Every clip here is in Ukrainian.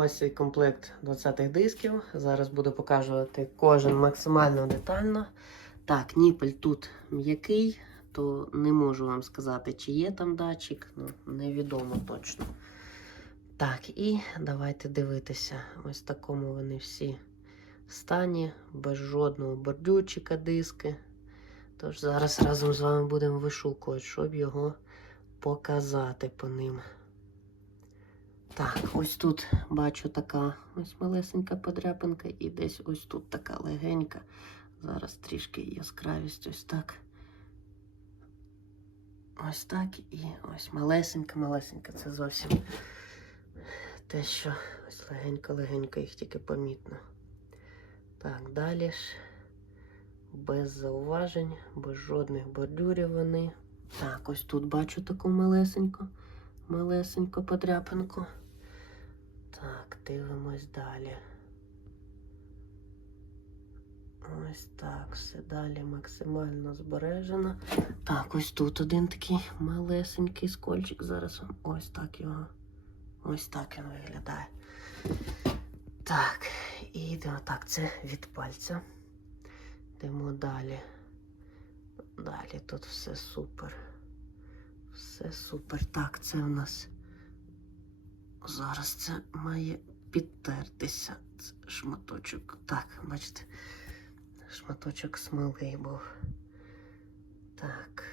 Ось цей комплект 20-х дисків. Зараз буду показувати кожен максимально детально. Так, ніпель тут м'який, то не можу вам сказати, чи є там датчик, ну, невідомо точно. Так, і давайте дивитися. Ось в такому вони всі стані, без жодного бордюрчика диски. Тож зараз разом з вами будемо вишукувати, щоб його показати по ним. Так, ось тут бачу така ось малесенька подряпинка, і десь ось тут така легенька. Зараз трішки яскравість ось так. Ось так і ось малесенька-малесенька. Це зовсім те, що ось легенько-легенько їх тільки помітно. Так, далі ж без зауважень, без жодних бордюрів вони. Так, ось тут бачу таку малесеньку, малесеньку подряпинку. Так, дивимось далі. Ось так, все далі максимально збережено. Так, ось тут один такий малесенький скольчик. Зараз ось так його. Ось так він виглядає. Так, і йдемо. Так, це від пальця. Йдемо далі. Далі тут все супер. Все супер. Так, це в нас. Зараз це має підтертися. Це шматочок. Так, бачите, шматочок смоли був. Так.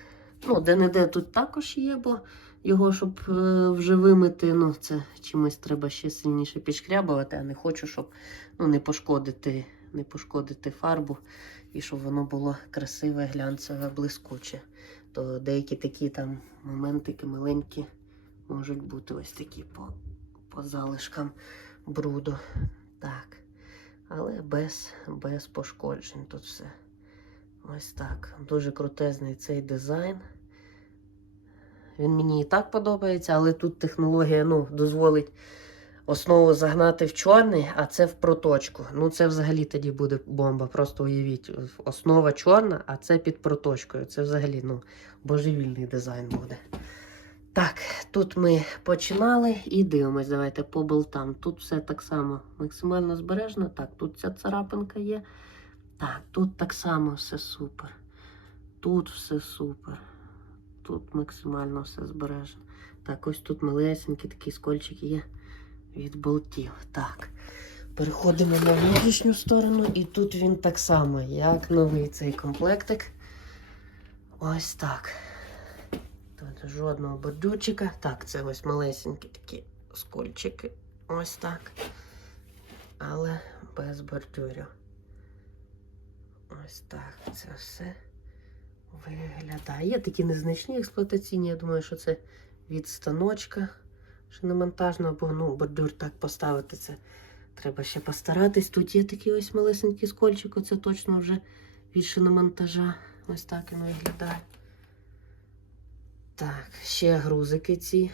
Ну, де-не-де тут також є, бо його, щоб е, вже вимити, ну, це чимось треба ще сильніше підшкрябувати, а не хочу, щоб ну, не пошкодити, не пошкодити фарбу і щоб воно було красиве, глянцеве, блискуче. То деякі такі там моментики маленькі можуть бути ось такі по, по залишкам бруду. Так. Але без, без пошкоджень тут все. Ось так. Дуже крутезний цей дизайн. Він мені і так подобається, але тут технологія ну, дозволить основу загнати в чорний, а це в проточку. Ну, це взагалі тоді буде бомба. Просто уявіть, основа чорна, а це під проточкою. Це взагалі ну, божевільний дизайн буде. Так, тут ми починали і дивимось. Давайте по болтам. Тут все так само максимально збережено. Так, тут ця царапинка є. Так, тут так само все супер. Тут все супер. Тут максимально все збережено. Так, ось тут малесенький такий скольчик є від болтів. Так. Переходимо на внутрішню сторону, і тут він так само, як новий цей комплектик. Ось так. Тут жодного бордюрчика. Так, це ось малесенькі такі скольчики. Ось так. Але без бордюрів. Ось так це все виглядає. Є такі незначні експлуатаційні. Я думаю, що це від станочка шиномонтажного, бо ну, бордюр так поставити це треба ще постаратись. Тут є такий ось малесенький скольчик, оце точно вже від шиномонтажа. Ось так він виглядає. Так, ще грузики ці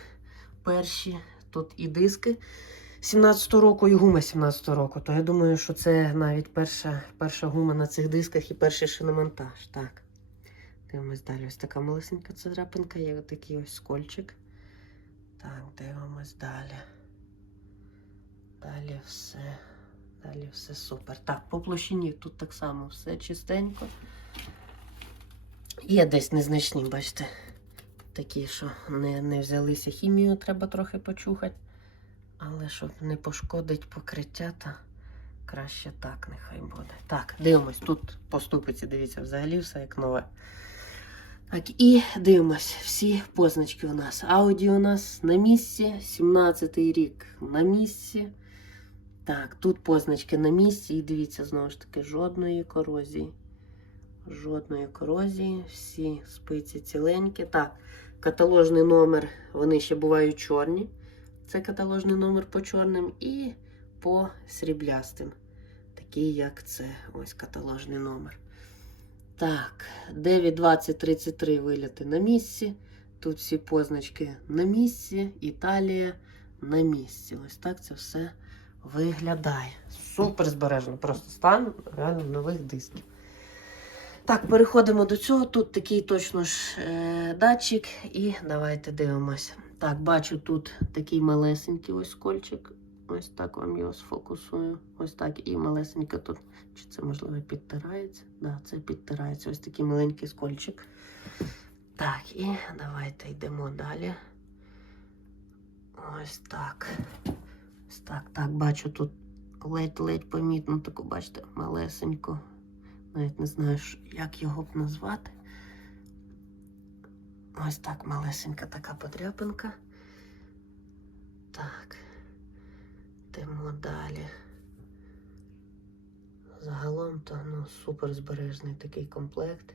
перші. Тут і диски 17-го року, і гума 17-го року. То я думаю, що це навіть перша, перша гума на цих дисках і перший шиномонтаж. Так. Дивимось далі. Ось така малесенька царапинка, є такий ось скольчик. Так, дивимось далі. Далі все. Далі все супер. Так, по площині тут так само все чистенько. Є десь незначні, бачите, такі, що не, не взялися хімію, треба трохи почухати. Але щоб не пошкодить покриття, то краще так нехай буде. Так, дивимось, тут по ступиці, дивіться, взагалі все як нове. Так, і дивимось, всі позначки у нас. Ауді у нас на місці, 17-й рік на місці. Так, тут позначки на місці. І дивіться, знову ж таки, жодної корозії. Жодної корозії. Всі спиці ціленькі. Так, каталожний номер, вони ще бувають чорні. Це каталожний номер по чорним і по сріблястим. Такий, як це. Ось каталожний номер. Так, 9, 20, 33 виліти на місці. Тут всі позначки на місці. Італія на місці. Ось так це все виглядає. Супер збережено. Просто стан реально нових дисків. Так, переходимо до цього. Тут такий точно ж е, датчик. І давайте дивимося. Так, бачу тут такий малесенький ось кольчик. Ось так вам його сфокусую. Ось так і малесенько тут. Чи це можливо підтирається? Да, це підтирається. Ось такий маленький скольчик. Так, і давайте йдемо далі. Ось так. Ось так. Так, бачу тут ледь-ледь помітно таку, бачите, малесеньку. Навіть не знаю, як його б назвати. Ось так малесенька така подряпинка. Так. Йдемо далі. Загалом то ну, супер збережний такий комплект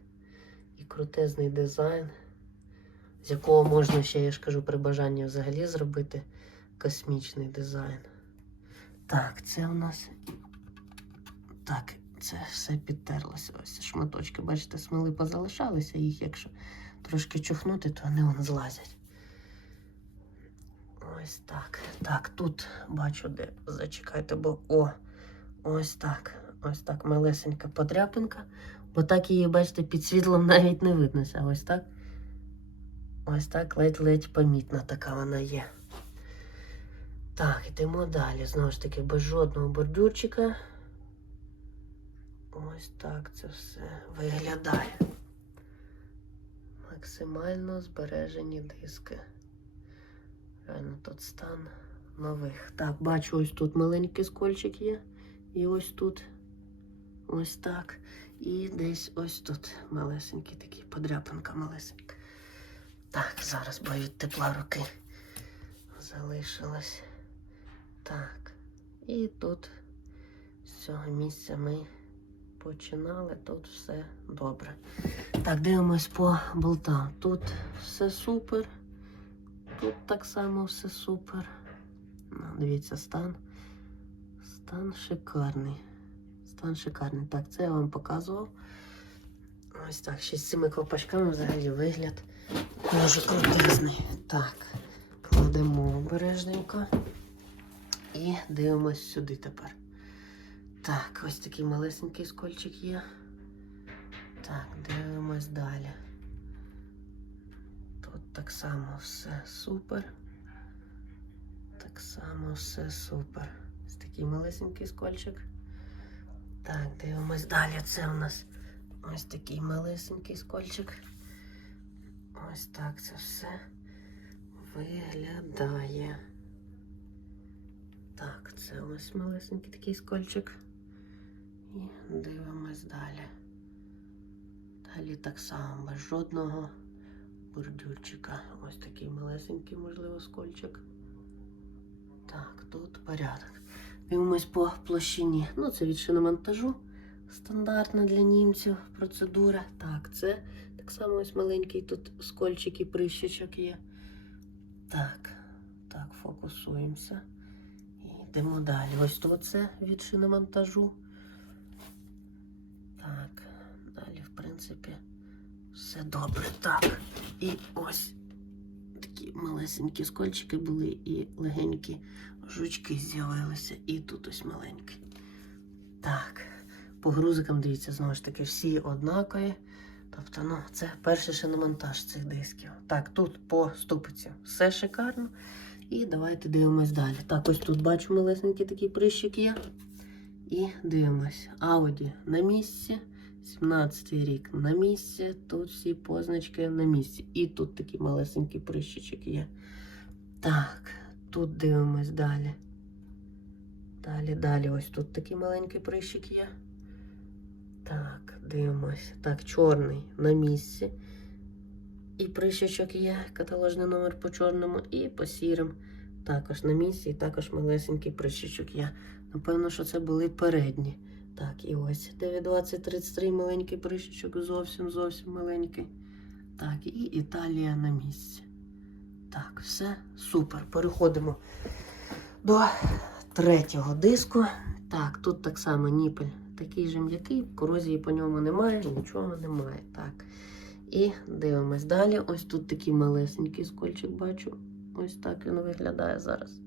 і крутезний дизайн, з якого можна ще, я ж кажу, при бажанні взагалі зробити космічний дизайн. Так, це у нас. Так, це все підтерлося. Ось шматочки. Бачите, смоли позалишалися, їх, якщо трошки чухнути, то вони вон злазять. Ось так. Так, тут бачу, де зачекайте, бо о, ось так. Ось так малесенька подряпинка. Бо так її, бачите, під світлом навіть не виднося. Ось так. Ось так ледь-ледь помітна така вона є. Так, йдемо далі. Знову ж таки, без жодного бордюрчика. Ось так це все виглядає. Максимально збережені диски. Реально тут стан нових. Так, бачу, ось тут маленький скольчик є. І ось тут. Ось так. І десь ось тут малесенький такий подряпинка малесенька. Так, зараз бо від тепла руки залишилось. Так. І тут з цього місця ми починали. Тут все добре. Так, дивимось по болтам. Тут все супер. Тут так само все супер. Дивіться, стан. Стан шикарний. Стан шикарний. Так, це я вам показував. Ось так, ще з цими ковпачками взагалі вигляд дуже крутизний. Так, кладемо обережненько і дивимось сюди тепер. Так, ось такий малесенький скольчик є. Так, дивимось далі. Тут так само все супер. Так само все супер. Ось такий малесенький скольчик. Так, дивимось далі. Це у нас ось такий малесенький скольчик. Ось так це все виглядає. Так, це ось малесенький такий скольчик. І дивимось далі. Далі так само, без жодного бордюрчика. Ось такий малесенький, можливо, скольчик. Так, тут порядок. Дивимось по площині. Ну, це від шиномонтажу. Стандартна для німців процедура. Так, це так само ось маленький тут скольчик і прищичок є. Так, так, фокусуємося. І йдемо далі. Ось тут це від шиномонтажу. Так, далі, в принципі, все добре. Так. І ось такі малесенькі скольчики були і легенькі жучки з'явилися. І тут ось маленький. Так. По грузикам, дивіться, знову ж таки, всі однакові. Тобто, ну, це перший шиномонтаж цих дисків. Так, тут по ступиці все шикарно. І давайте дивимось далі. Так, ось тут бачу малесенький такий прищик є. І дивимось. Ауді на місці. 17 й рік на місці. Тут всі позначки на місці. І тут такий малесенький прищичок є. Так, тут дивимось далі. Далі, далі, ось тут такий маленький прищик є. Так, дивимось. Так, чорний на місці. І прищичок є, каталожний номер по чорному, і по сірим також на місці, і також малесенький прищичок є. Напевно, що це були передні. Так, і ось 92033 маленький прищичок, зовсім зовсім маленький. Так, і Італія на місці. Так, все супер. Переходимо до третього диску. Так, тут так само ніпель такий же м'який, корозії по ньому немає, нічого немає. Так. І дивимось далі. Ось тут такий малесенький скольчик бачу. Ось так він виглядає зараз.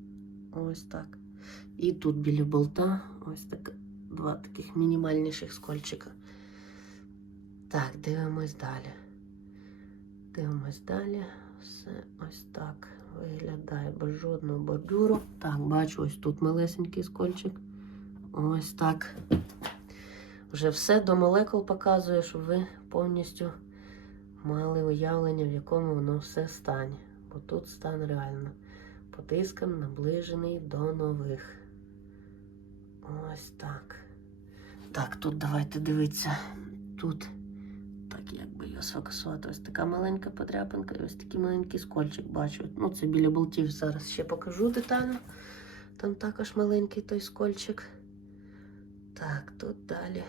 Ось так. І тут біля болта ось так, два таких мінімальніших скольчика. Так, дивимось далі. Дивимось далі. Все ось так виглядає без жодного бордюру. Так, бачу, ось тут малесенький скольчик. Ось так. Вже все до молекул показує, щоб ви повністю мали уявлення, в якому воно все стані. Бо тут стан реально по тискам наближений до нових. Ось так. Так, тут давайте дивитися. Тут, так як би його сфокусувати, ось така маленька подряпинка і ось такий маленький скольчик бачу. Ну, це біля болтів зараз ще покажу детально. Там також маленький той скольчик. Так, тут далі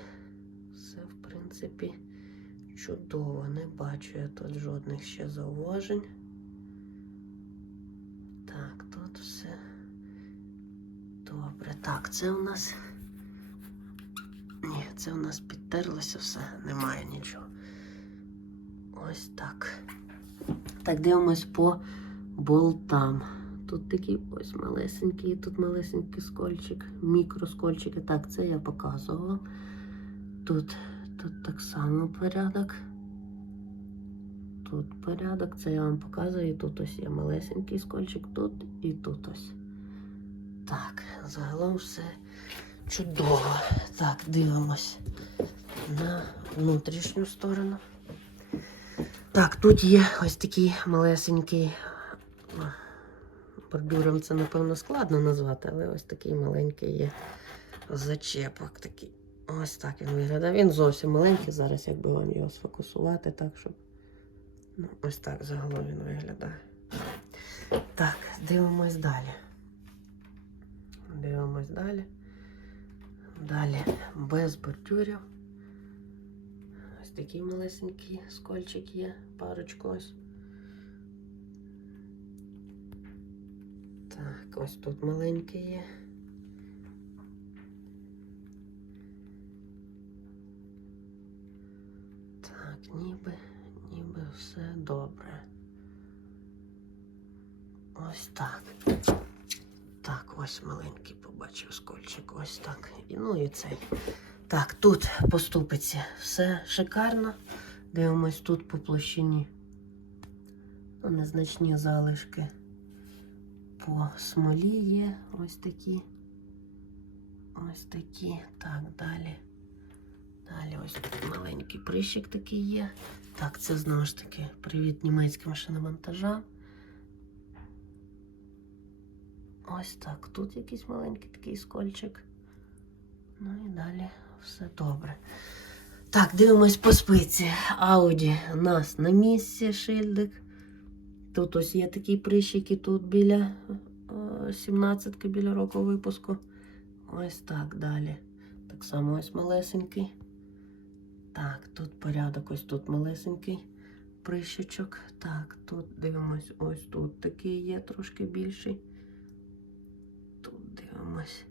все, в принципі, чудово. Не бачу я тут жодних ще зауважень. Так, це у нас. Ні, це у нас підтерлося все, немає нічого. Ось так. Так, дивимось по болтам. Тут такий ось малесенький, тут малесенький скольчик, мікроскольчики. Так, це я показувала. Тут, тут так само порядок. Тут порядок, це я вам показую. І тут ось є малесенький скольчик, тут і тут ось. Так, загалом все чудово. Так, дивимось на внутрішню сторону. Так, тут є ось такий малесенький. Бордюром це, напевно, складно назвати, але ось такий маленький є зачепок. Такий. Ось так він виглядає. Він зовсім маленький. Зараз як би вам його сфокусувати, так, щоб. Ну, ось так загалом він виглядає. Так, дивимось далі. Дивимось далі. Далі без бордюрів. Ось такий малесенький скольчик є, парочку ось. Так, ось тут маленький є. Так, ніби, ніби все добре. Ось так. Так, ось маленький побачив скольчик. Ось так. І, ну і цей. Так, тут по ступиці все шикарно. Дивимось тут по площині. Ну, незначні залишки по смолі є. Ось такі. Ось такі. Так, далі. Далі ось тут маленький прищик такий є. Так, це знову ж таки привіт німецьким шиномонтажам. Ось так. Тут якийсь маленький такий скольчик. Ну і далі все добре. Так, дивимось по спиці. Ауді у нас на місці шильдик. Тут ось є такий прищик і тут біля 17-ки біля року випуску. Ось так далі. Так само ось малесенький. Так, тут порядок, ось тут малесенький прищичок. Так, тут дивимось, ось тут такий є трошки більший. Дивимось.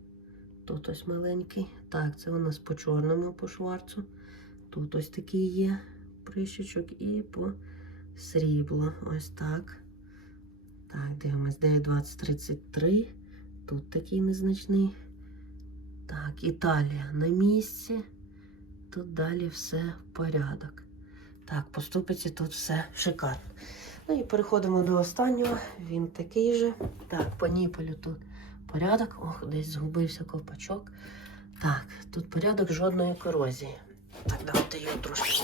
Тут ось маленький. Так, це у нас по чорному, по шварцу. Тут ось такий є прищичок і по срібло. Ось так. Так, дивимось, 9,2033. Тут такий незначний. Так, Італія на місці. Тут далі все в порядок. Так, по ступиці тут все шикарно. Ну і переходимо до останнього. Він такий же. Так, по Ніполю тут порядок. Ох, десь згубився ковпачок. Так, тут порядок жодної корозії. Так, давайте його трошки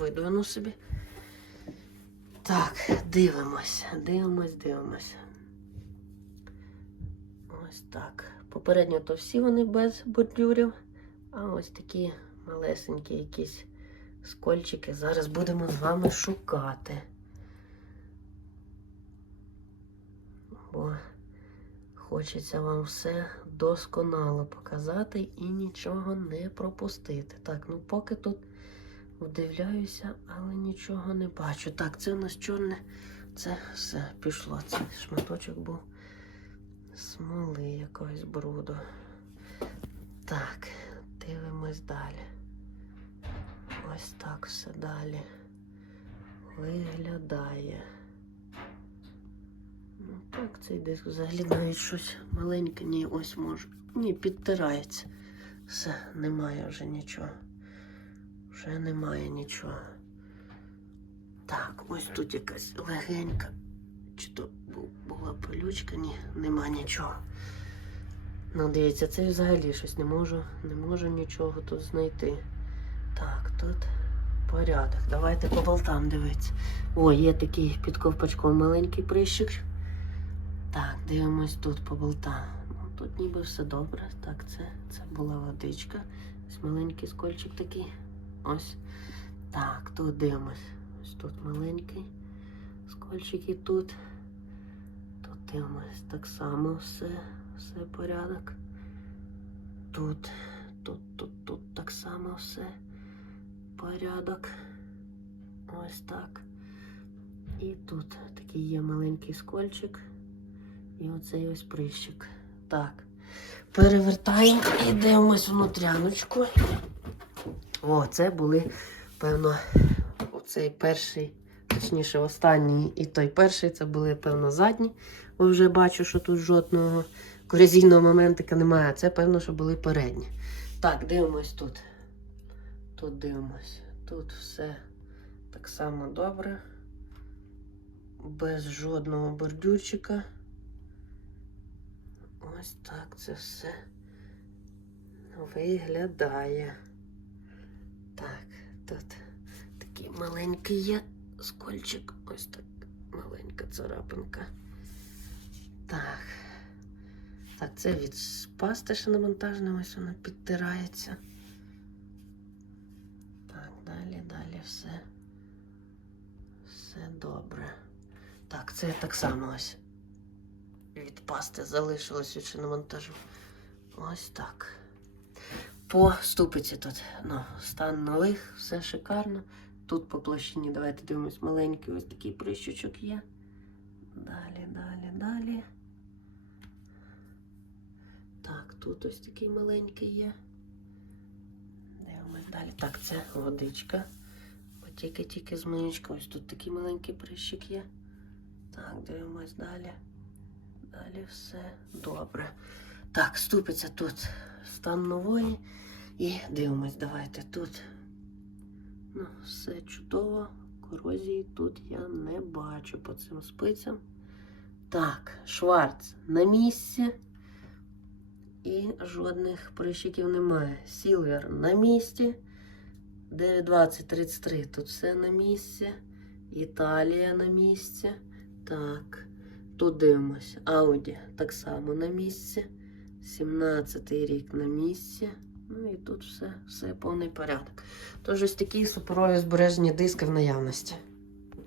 видвину собі. Так, дивимось, дивимось, дивимось. Ось так. Попередньо то всі вони без бордюрів, а ось такі малесенькі якісь скольчики. Зараз будемо з вами шукати. Бо хочеться вам все досконало показати і нічого не пропустити. Так, ну поки тут вдивляюся, але нічого не бачу. Так, це у нас чорне. Це все пішло. Це шматочок був смоли якогось бруду. Так, дивимось далі. Ось так все далі виглядає. Ну так, цей диск взагалі навіть щось маленьке, ні, ось може. Ні, підтирається. Все, немає вже нічого. Вже немає нічого. Так, ось тут якась легенька. Чи то була пилючка, ні, нема нічого. Ну, дивіться, це взагалі щось не можу, не можу нічого тут знайти. Так, тут порядок. Давайте по болтам дивитися. О, є такий під ковпачком маленький прищик. Дивимось тут по болтам. Ну, тут ніби все добре. Так, це, це була водичка. Ось маленький скольчик такий. Ось. Так, тут дивимось. Ось тут маленький скольчик і тут. Тут дивимось так само все, все порядок. Тут, тут, тут, тут так само все порядок. Ось так. І тут такий є маленький скольчик. І оцей ось прищик. Так. Перевертаємо і дивимось внутряночку. О, це були, певно, оцей перший, точніше, останній і той перший, це були, певно, задні. Бо вже бачу, що тут жодного корозійного моментика немає. Це, певно, що були передні. Так, дивимось тут. Тут дивимось. Тут все так само добре. Без жодного бордюрчика. Ось так це все виглядає. Так, тут такий маленький є скольчик. Ось так маленька царапинка. Так. Так, це від пасти шиномонтажної, ось вона підтирається. Так, далі, далі все. Все добре. Так, це так само ось. Від пасти залишилось від шиномонтажу. Ось так. По ступиці тут. Ну, стан нових, все шикарно. Тут по площині, давайте дивимось, маленький ось такий прищучок є. Далі, далі, далі. Так, тут ось такий маленький є. Дивимось далі. Так, це водичка. Бо тільки-тільки з миючка. Ось тут такий маленький прищик є. Так, дивимось далі. Далі все добре. Так, ступиться тут стан нової. І дивимось, давайте тут. Ну, все чудово. Корозії тут я не бачу по цим спицям. Так, шварц на місці. І жодних прищиків немає. Сілвер на місці. 92033 тут все на місці. Італія на місці. Так. Тут дивимось. Ауді так само на місці. 17-й рік на місці. Ну і тут все, все повний порядок. Тож ось такі суперові збережені диски в наявності.